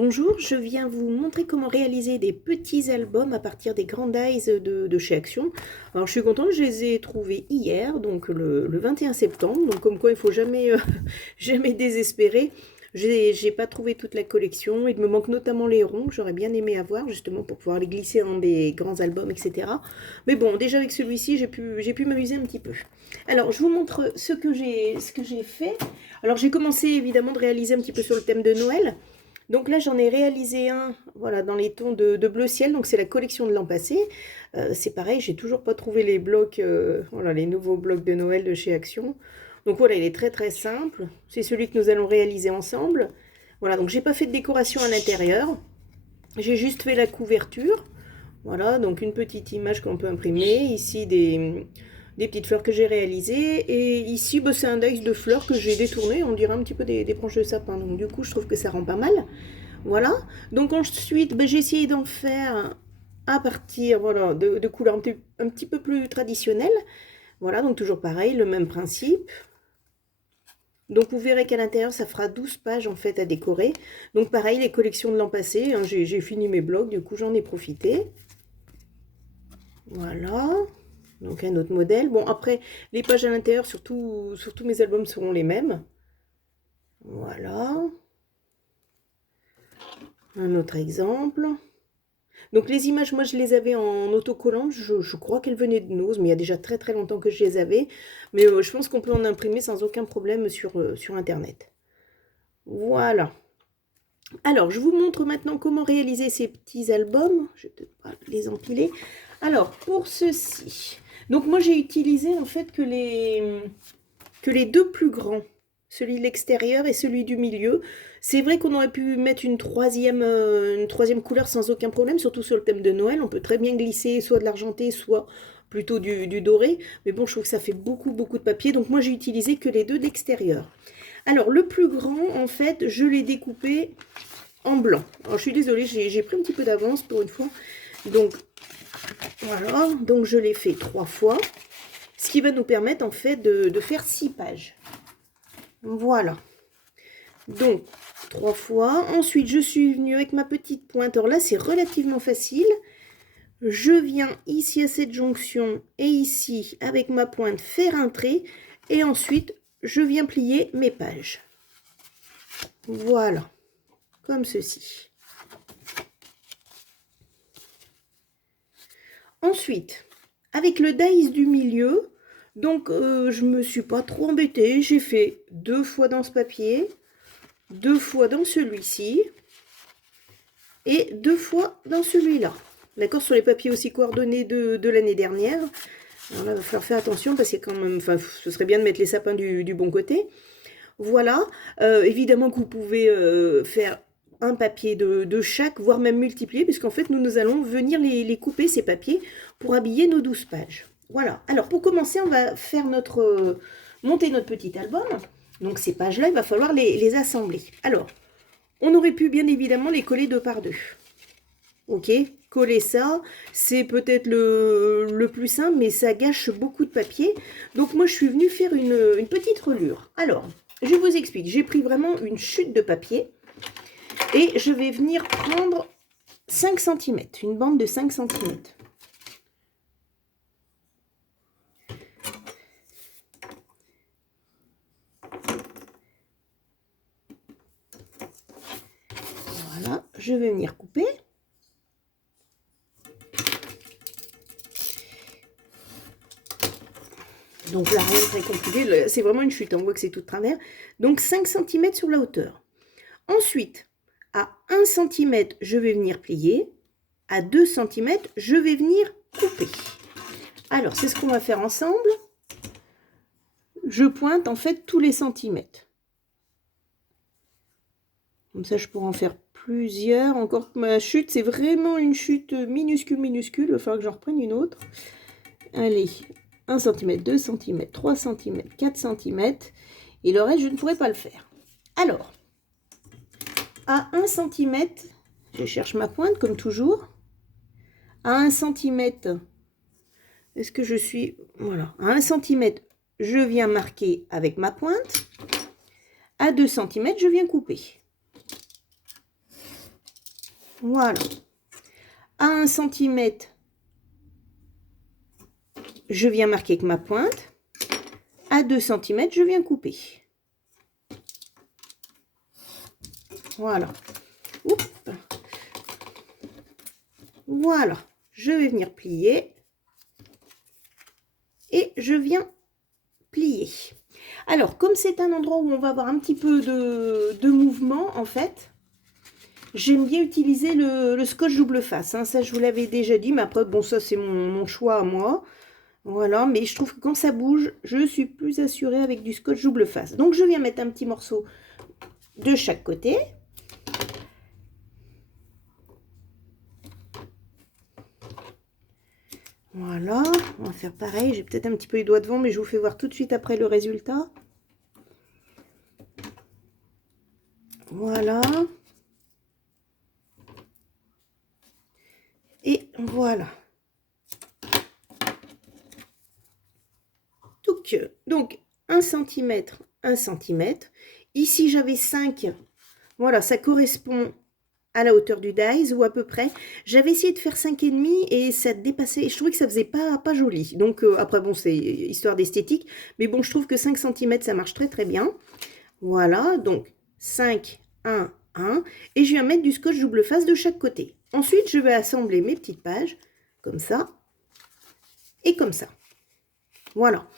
Bonjour, je viens vous montrer comment réaliser des petits albums à partir des Grand Dies de chez Action. Alors je suis contente, je les ai trouvés hier, donc le 21 septembre, donc comme quoi il faut jamais, jamais désespérer. J'ai pas trouvé toute la collection, il me manque notamment les ronds que j'aurais bien aimé avoir justement pour pouvoir les glisser dans des grands albums, etc. Mais bon, déjà avec celui-ci, j'ai pu m'amuser un petit peu. Alors je vous montre ce que j'ai fait. Alors j'ai commencé évidemment de réaliser un petit peu sur le thème de Noël. Donc là, j'en ai réalisé un, voilà, dans les tons de bleu ciel. Donc c'est la collection de l'an passé. C'est pareil, j'ai toujours pas trouvé les blocs, voilà, les nouveaux blocs de Noël de chez Action. Donc voilà, il est très très simple. C'est celui que nous allons réaliser ensemble. Voilà, donc j'ai pas fait de décoration à l'intérieur. J'ai juste fait la couverture. Voilà, donc une petite image qu'on peut imprimer. Ici, des petites fleurs que j'ai réalisées. Et ici, bah, c'est un dice de fleurs que j'ai détourné. On dirait un petit peu des branches de sapin. Donc du coup, je trouve que ça rend pas mal. Voilà. Donc ensuite, bah, j'ai essayé d'en faire à partir voilà, de couleurs un petit peu plus traditionnelles. Voilà, donc toujours pareil, le même principe. Donc vous verrez qu'à l'intérieur, ça fera 12 pages en fait à décorer. Donc pareil, les collections de l'an passé, hein, j'ai fini mes blocs, du coup j'en ai profité. Voilà. Donc un autre modèle. Bon, après, les pages à l'intérieur, sur tous mes albums, seront les mêmes. Voilà. Un autre exemple. Donc les images, moi je les avais en autocollant. Je crois qu'elles venaient de Nose, mais il y a déjà très très longtemps que je les avais. Mais je pense qu'on peut en imprimer sans aucun problème sur Internet. Voilà. Alors, je vous montre maintenant comment réaliser ces petits albums. Je vais peut-être pas les empiler. Alors, pour ceci, donc moi j'ai utilisé en fait que les deux plus grands, celui de l'extérieur et celui du milieu. C'est vrai qu'on aurait pu mettre une troisième couleur sans aucun problème, surtout sur le thème de Noël. On peut très bien glisser soit de l'argenté, soit plutôt du doré. Mais bon, je trouve que ça fait beaucoup de papier. Donc moi j'ai utilisé que les deux d'extérieur. Alors, le plus grand, en fait, je l'ai découpé en blanc. Alors, je suis désolée, j'ai pris un petit peu d'avance pour une fois. Donc, voilà. Donc, je l'ai fait 3 fois. Ce qui va nous permettre, en fait, de faire 6 pages. Voilà. Donc, 3 fois. Ensuite, je suis venue avec ma petite pointe. Alors là, c'est relativement facile. Je viens ici à cette jonction et ici, avec ma pointe, faire un trait. Et ensuite, je viens plier mes pages. Voilà, comme ceci. Ensuite, avec le dice du milieu, donc je me suis pas trop embêtée. J'ai fait 2 fois dans ce papier, 2 fois dans celui-ci et 2 fois dans celui-là. D'accord, sur les papiers aussi coordonnés de l'année dernière. Alors là, il va falloir faire attention parce que quand même, enfin, ce serait bien de mettre les sapins du bon côté. Voilà, évidemment que vous pouvez faire un papier de chaque, voire même multiplier, puisqu'en fait, nous allons venir les couper, ces papiers, pour habiller nos 12 pages. Voilà, alors pour commencer, on va faire monter notre petit album. Donc ces pages-là, il va falloir les assembler. Alors, on aurait pu bien évidemment les coller 2 par 2. Ok, coller ça, c'est peut-être le plus simple, mais ça gâche beaucoup de papier. Donc moi, je suis venue faire une petite reliure. Alors, je vous explique, j'ai pris vraiment une chute de papier et je vais venir prendre 5 cm, une bande de 5 cm. Voilà, je vais venir couper. Donc là, rien de très compliqué, c'est vraiment une chute, on voit que c'est tout de travers. Donc 5 cm sur la hauteur. Ensuite, à 1 cm, je vais venir plier. À 2 cm, je vais venir couper. Alors, c'est ce qu'on va faire ensemble. Je pointe en fait tous les centimètres. Comme ça, je pourrais en faire plusieurs. Encore que ma chute, c'est vraiment une chute minuscule. Il va falloir que j'en reprenne une autre. Allez, 1 cm, 2 cm, 3 cm, 4 cm. Et le reste, je ne pourrais pas le faire. Alors, à 1 cm, je cherche ma pointe comme toujours. À 1 cm, est-ce que je suis... Voilà, à 1 cm, je viens marquer avec ma pointe. À 2 cm, je viens couper. Voilà. À 1 centimètre, je viens marquer avec ma pointe. À 2 centimètres, je viens couper. Voilà. Oups. Voilà. Je vais venir plier. Et je viens plier. Alors, comme c'est un endroit où on va avoir un petit peu de mouvement, en fait, j'aime bien utiliser le scotch double face. Hein. Ça, je vous l'avais déjà dit, mais après, bon, ça, c'est mon choix à moi. Voilà, mais je trouve que quand ça bouge, je suis plus assurée avec du scotch double face. Donc, je viens mettre un petit morceau de chaque côté. Voilà, on va faire pareil. J'ai peut-être un petit peu les doigts devant, mais je vous fais voir tout de suite après le résultat. Voilà. Et voilà. Donc 1 cm, 1 cm. Ici, j'avais 5. Voilà, ça correspond à la hauteur du dies ou à peu près. J'avais essayé de faire 5,5 et ça dépassait. Je trouvais que ça faisait pas joli. Donc après, bon, c'est histoire d'esthétique. Mais bon, je trouve que 5 cm, ça marche très très bien. Voilà, donc 5, 1, 1. Et je viens mettre du scotch double face de chaque côté. Ensuite, je vais assembler mes petites pages comme ça et comme ça. Voilà.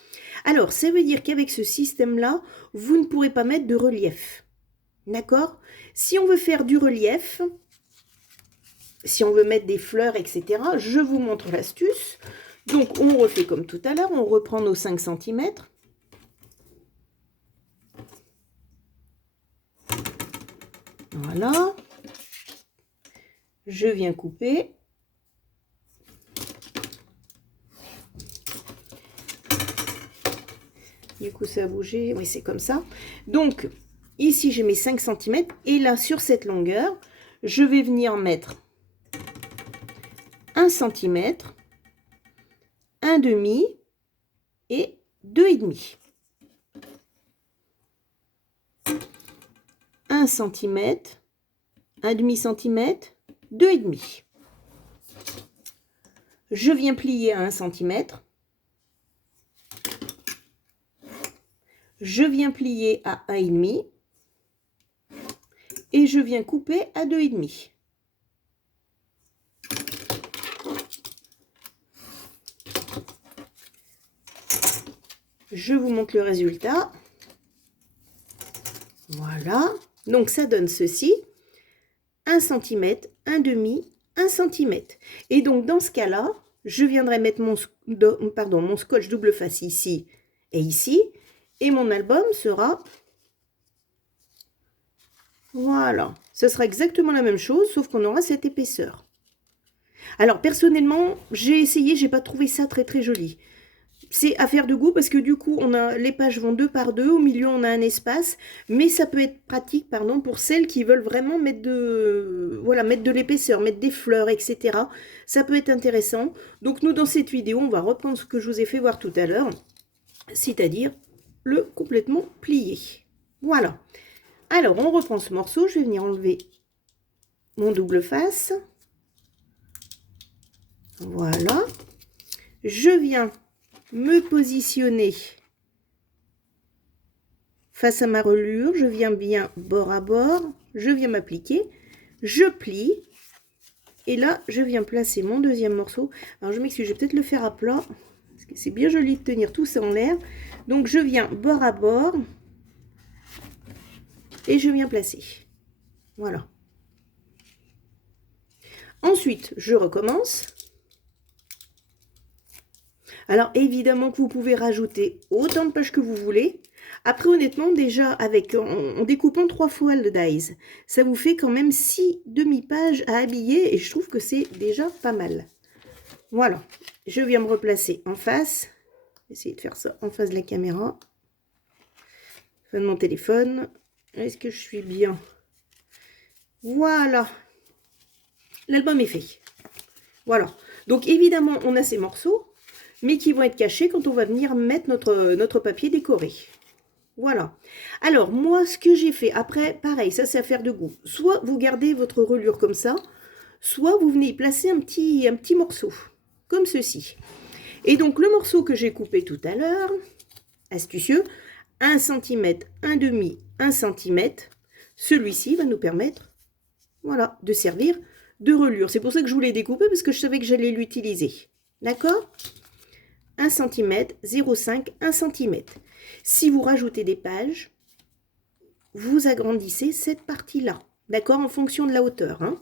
Alors, ça veut dire qu'avec ce système-là, vous ne pourrez pas mettre de relief. D'accord? Si on veut faire du relief, si on veut mettre des fleurs, etc., je vous montre l'astuce. Donc, on refait comme tout à l'heure, on reprend nos 5 cm. Voilà. Je viens couper. Du coup, ça a bougé. Oui, c'est comme ça. Donc, ici, j'ai mes 5 cm. Et là, sur cette longueur, je vais venir mettre 1 cm, 1,5 et 2,5. 1 cm, 1,5 cm, 2,5. Je viens plier à 1 cm. Je viens plier à 1,5 et je viens couper à 2,5. Je vous montre le résultat. Voilà. Donc ça donne ceci. 1 cm, 1,5, 1 cm. Et donc dans ce cas-là, je viendrai mettre mon scotch double face ici et ici. Et mon album sera... Voilà. Ce sera exactement la même chose, sauf qu'on aura cette épaisseur. Alors personnellement, j'ai essayé, j'ai pas trouvé ça très très joli. C'est affaire de goût parce que du coup, les pages vont 2 par 2. Au milieu, on a un espace. Mais ça peut être pratique, pardon, pour celles qui veulent vraiment mettre mettre de l'épaisseur, mettre des fleurs, etc. Ça peut être intéressant. Donc nous, dans cette vidéo, on va reprendre ce que je vous ai fait voir tout à l'heure. C'est-à-dire le complètement plié. Voilà. Alors, on reprend ce morceau. Je vais venir enlever mon double face. Voilà. Je viens me positionner face à ma reliure, je viens bien bord à bord, je viens m'appliquer, je plie, et là, je viens placer mon deuxième morceau. Alors, je m'excuse, je vais peut-être le faire à plat, parce que c'est bien joli de tenir tout ça en l'air. Donc, je viens bord à bord, et je viens placer. Voilà. Ensuite, je recommence. Alors, évidemment que vous pouvez rajouter autant de pages que vous voulez. Après, honnêtement, déjà, en découpant 3 fois le dies, ça vous fait quand même 6 demi-pages à habiller. Et je trouve que c'est déjà pas mal. Voilà. Je viens me replacer en face. Essayer de faire ça en face de la caméra. Fin de mon téléphone. Est-ce que je suis bien? Voilà. L'album est fait. Voilà. Donc, évidemment, on a ces morceaux, mais qui vont être cachés quand on va venir mettre notre papier décoré. Voilà. Alors, moi, ce que j'ai fait, après, pareil, ça c'est affaire de goût. Soit vous gardez votre reliure comme ça, soit vous venez y placer un petit morceau, comme ceci. Et donc le morceau que j'ai coupé tout à l'heure, astucieux, 1 cm, 1,5, 1 cm, celui-ci va nous permettre, voilà, de servir de reliure. C'est pour ça que je voulais découper, parce que je savais que j'allais l'utiliser. D'accord? 1 cm, 0,5, 1 cm. Si vous rajoutez des pages, vous agrandissez cette partie-là. D'accord? En fonction de la hauteur. Hein.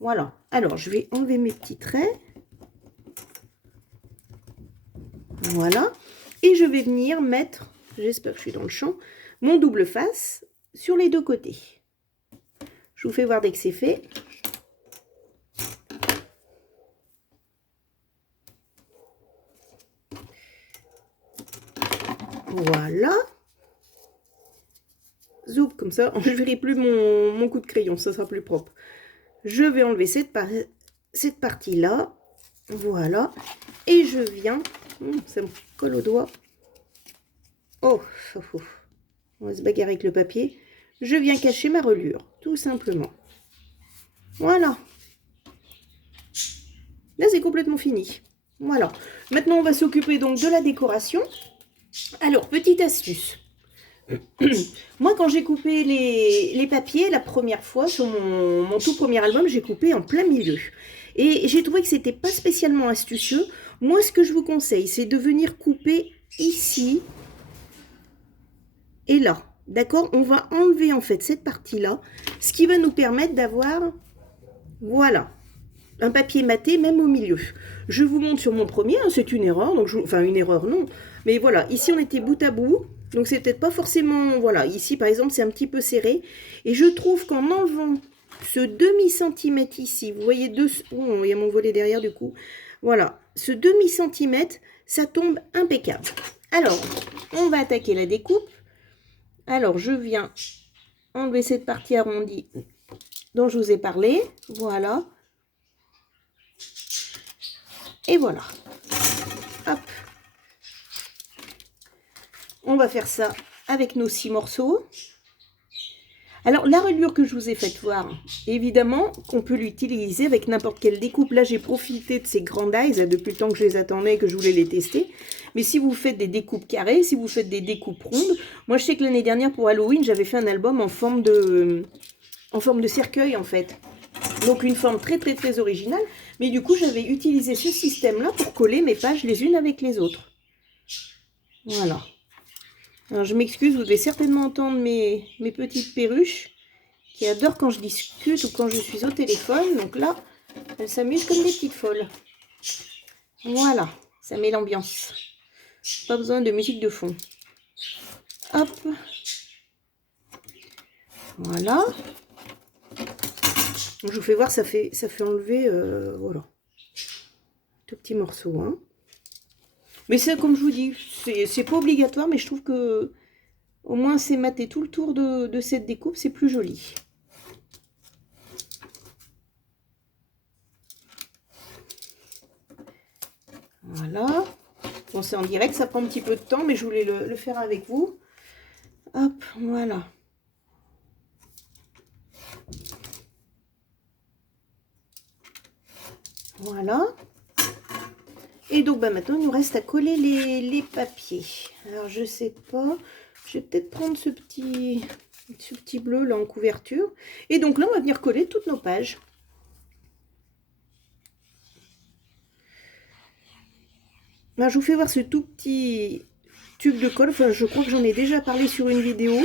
Voilà. Alors, je vais enlever mes petits traits. Voilà. Et je vais venir mettre, j'espère que je suis dans le champ, mon double face sur les deux côtés. Je vous fais voir dès que c'est fait. Voilà. Zoup, comme ça, je ne verrai plus mon coup de crayon, ça sera plus propre. Je vais enlever cette partie-là. Voilà. Et je viens, ça me colle au doigt. Oh, on va se bagarrer avec le papier. Je viens cacher ma reliure, tout simplement. Voilà. Là, c'est complètement fini. Voilà. Maintenant, on va s'occuper donc de la décoration. Alors, petite astuce. Moi, quand j'ai coupé les papiers, la première fois, sur mon tout premier album, j'ai coupé en plein milieu. Et j'ai trouvé que c'était pas spécialement astucieux. Moi, ce que je vous conseille, c'est de venir couper ici et là. D'accord? On va enlever en fait cette partie-là, ce qui va nous permettre d'avoir, voilà, un papier maté même au milieu. Je vous montre sur mon premier, hein, c'est une erreur, donc enfin une erreur non, mais voilà, ici on était bout à bout, donc c'est peut-être pas forcément, voilà, ici par exemple c'est un petit peu serré, et je trouve qu'en enlevant ce demi-centimètre ici, vous voyez deux, oh, il y a mon volet derrière du coup, voilà, ce demi-centimètre, ça tombe impeccable. Alors, on va attaquer la découpe. Alors, je viens enlever cette partie arrondie dont je vous ai parlé, voilà. Et voilà. Hop. On va faire ça avec nos 6 morceaux. Alors, la reliure que je vous ai faite voir, évidemment qu'on peut l'utiliser avec n'importe quelle découpe. Là, j'ai profité de ces grandes dies depuis le temps que je les attendais et que je voulais les tester. Mais si vous faites des découpes carrées, si vous faites des découpes rondes, moi, je sais que l'année dernière, pour Halloween, j'avais fait un album en forme de cercueil, en fait. Donc, une forme très, très, très originale. Mais du coup, j'avais utilisé ce système-là pour coller mes pages les unes avec les autres. Voilà. Alors, je m'excuse, vous devez certainement entendre mes petites perruches qui adorent quand je discute ou quand je suis au téléphone. Donc là, elles s'amusent comme des petites folles. Voilà, ça met l'ambiance. Pas besoin de musique de fond. Hop. Voilà. Donc, je vous fais voir, ça fait enlever, voilà, tout petit morceau, hein. Mais c'est comme je vous dis, c'est pas obligatoire, mais je trouve que au moins c'est maté tout le tour de cette découpe, c'est plus joli. Voilà. Bon, c'est en direct, ça prend un petit peu de temps, mais je voulais le faire avec vous. Hop, voilà. Voilà. Et donc, bah, maintenant, il nous reste à coller les papiers. Alors, je sais pas. Je vais peut-être prendre ce petit bleu là en couverture. Et donc là, on va venir coller toutes nos pages. Alors, je vous fais voir ce tout petit tube de colle. Enfin, je crois que j'en ai déjà parlé sur une vidéo.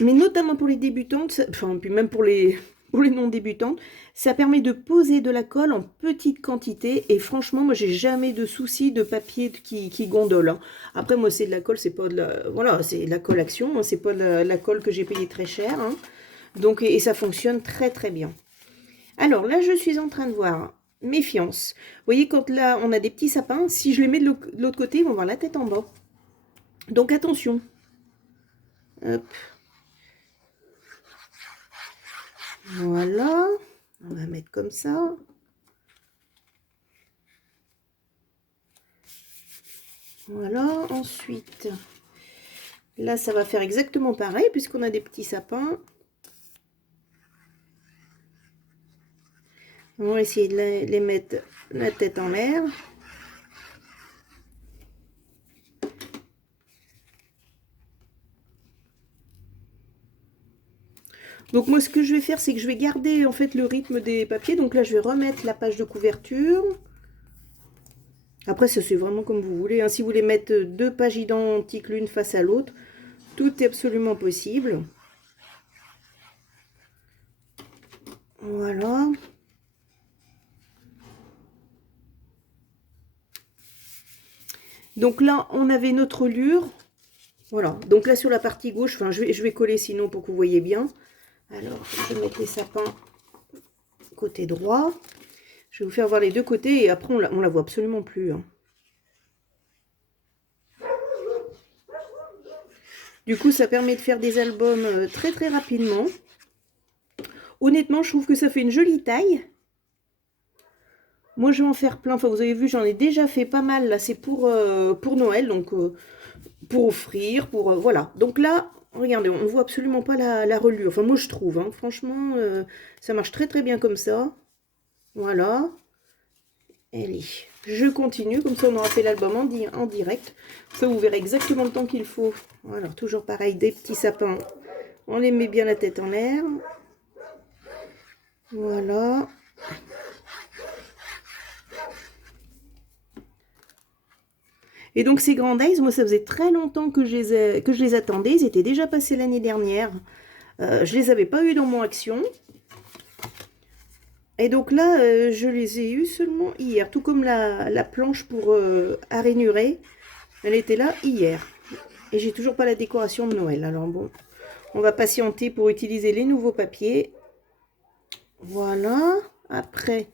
Mais notamment pour les débutantes, enfin, puis même pour les non-débutantes, ça permet de poser de la colle en petite quantité. Et franchement, moi, j'ai jamais de souci de papier qui gondole. Hein. Après, moi, c'est de la colle, c'est pas de la... Voilà, c'est de la colle action. Hein, c'est pas de la colle que j'ai payée très cher. Hein. Donc, et ça fonctionne très, très bien. Alors, là, je suis en train de voir... Méfiance. Vous voyez, quand là, on a des petits sapins, si je les mets de l'autre côté, ils vont avoir la tête en bas. Donc, attention. Hop. Voilà. On va mettre comme ça. Voilà. Ensuite, là, ça va faire exactement pareil, puisqu'on a des petits sapins. On va essayer de les mettre la tête en l'air. Donc moi ce que je vais faire, c'est que je vais garder en fait le rythme des papiers. Donc là je vais remettre la page de couverture. Après ça c'est vraiment comme vous voulez, hein. Si vous voulez mettre deux pages identiques l'une face à l'autre, tout est absolument possible. Voilà. Donc là on avait notre lure. Voilà, donc là sur la partie gauche, enfin je vais coller sinon pour que vous voyez bien. Alors je vais mettre les sapins côté droit. Je vais vous faire voir les deux côtés et après on la voit absolument plus, hein. Du coup ça permet de faire des albums très très rapidement. Honnêtement je trouve que ça fait une jolie taille. Moi je vais en faire plein, enfin vous avez vu j'en ai déjà fait pas mal là, c'est pour Noël, donc pour offrir, pour voilà. Donc là, regardez, on ne voit absolument pas la reliure, enfin moi je trouve, hein. Franchement ça marche très très bien comme ça. Voilà. Allez, je continue, comme ça on aura fait l'album en direct. Ça vous verrez exactement le temps qu'il faut. Alors toujours pareil, des petits sapins, on les met bien la tête en l'air. Voilà. Et donc ces Grand Days, moi ça faisait très longtemps que je les attendais. Ils étaient déjà passés l'année dernière. Je les avais pas eu dans mon action. Et donc là, je les ai eus seulement hier. Tout comme la planche pour arénurer. Elle était là hier. Et j'ai toujours pas la décoration de Noël. Alors bon, on va patienter pour utiliser les nouveaux papiers. Voilà. Après,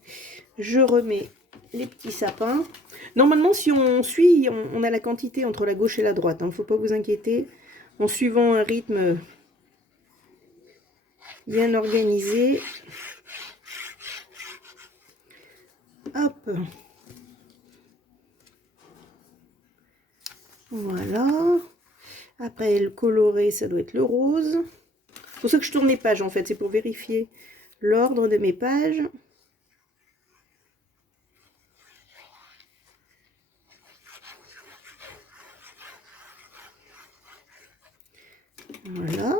je remets les petits sapins. Normalement, si on suit, on a la quantité entre la gauche et la droite. Il ne faut pas vous inquiéter. En suivant un rythme bien organisé. Hop. Voilà. Après, le coloré, ça doit être le rose. C'est pour ça que je tourne mes pages, en fait. C'est pour vérifier l'ordre de mes pages. Voilà.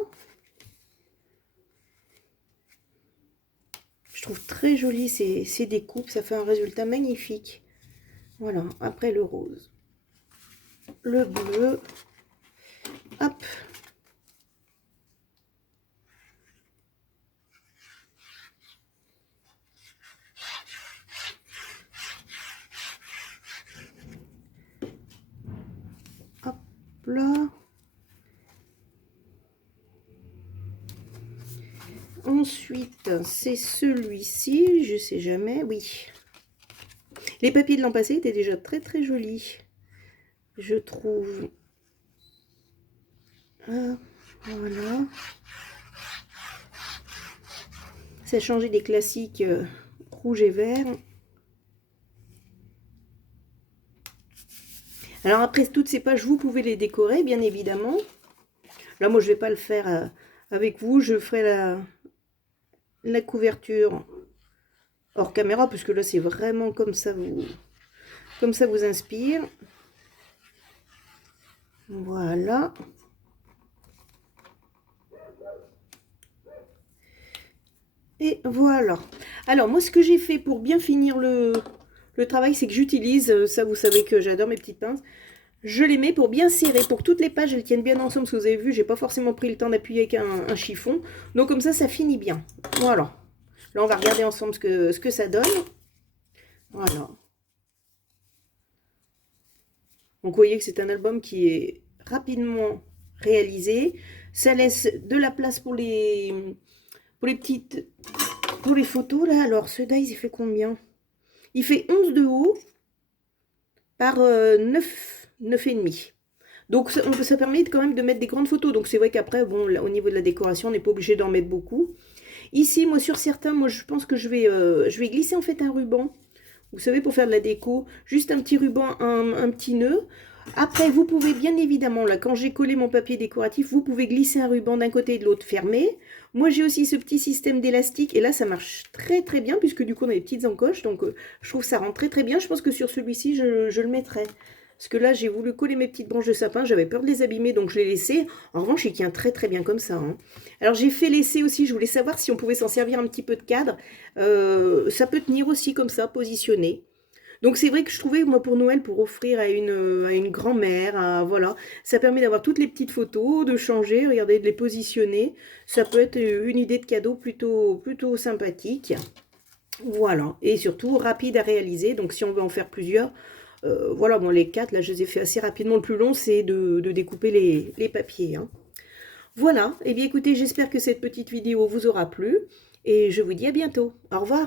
Je trouve très joli ces découpes. Ça fait un résultat magnifique. Voilà. Après, le rose. Le bleu. Hop. Hop là. Ensuite, c'est celui-ci, je sais jamais, oui. Les papiers de l'an passé étaient déjà très très jolis, je trouve. Ah, voilà. Ça a changé des classiques rouge et vert. Alors après, toutes ces pages, vous pouvez les décorer, bien évidemment. Là, moi, je vais pas le faire avec vous. Je ferai la couverture hors caméra, puisque là, c'est vraiment comme ça vous inspire. Voilà. Et voilà. Alors, moi, ce que j'ai fait pour bien finir le travail, c'est que j'utilise, ça vous savez que j'adore mes petites pinces, je les mets pour bien serrer, pour que toutes les pages, elles tiennent bien ensemble. Parce que vous avez vu, j'ai pas forcément pris le temps d'appuyer avec un chiffon. Donc, comme ça finit bien. Voilà. Là, on va regarder ensemble ce que ça donne. Voilà. Donc, vous voyez que c'est un album qui est rapidement réalisé. Ça laisse de la place pour les photos, là. Alors, ce dies, il fait combien? Il fait 11 de haut par 9,5. Donc, ça permet quand même de mettre des grandes photos. Donc, c'est vrai qu'après, bon, là, au niveau de la décoration, on n'est pas obligé d'en mettre beaucoup. Ici, moi, sur certains, moi, je pense que je vais glisser, en fait, un ruban. Vous savez, pour faire de la déco, juste un petit ruban, un petit nœud. Après, vous pouvez bien évidemment, là, quand j'ai collé mon papier décoratif, vous pouvez glisser un ruban d'un côté et de l'autre fermé. Moi, j'ai aussi ce petit système d'élastique, et là, ça marche très très bien, puisque du coup, on a des petites encoches, donc je trouve que ça rend très très bien. Je pense que sur celui-ci, je le mettrai. Parce que là, j'ai voulu coller mes petites branches de sapin, j'avais peur de les abîmer, donc je l'ai laissé. En revanche, il tient très très bien comme ça, hein. Alors, j'ai fait laisser aussi, je voulais savoir si on pouvait s'en servir un petit peu de cadre. Ça peut tenir aussi comme ça, positionné. Donc c'est vrai que je trouvais, moi, pour Noël, pour offrir à une grand-mère, voilà, ça permet d'avoir toutes les petites photos, de changer, regardez, de les positionner. Ça peut être une idée de cadeau plutôt sympathique. Voilà, et surtout rapide à réaliser. Donc si on veut en faire plusieurs, voilà, bon, les 4, là, je les ai fait assez rapidement. Le plus long, c'est de découper les papiers, hein. Voilà, et bien écoutez, j'espère que cette petite vidéo vous aura plu, et je vous dis à bientôt. Au revoir.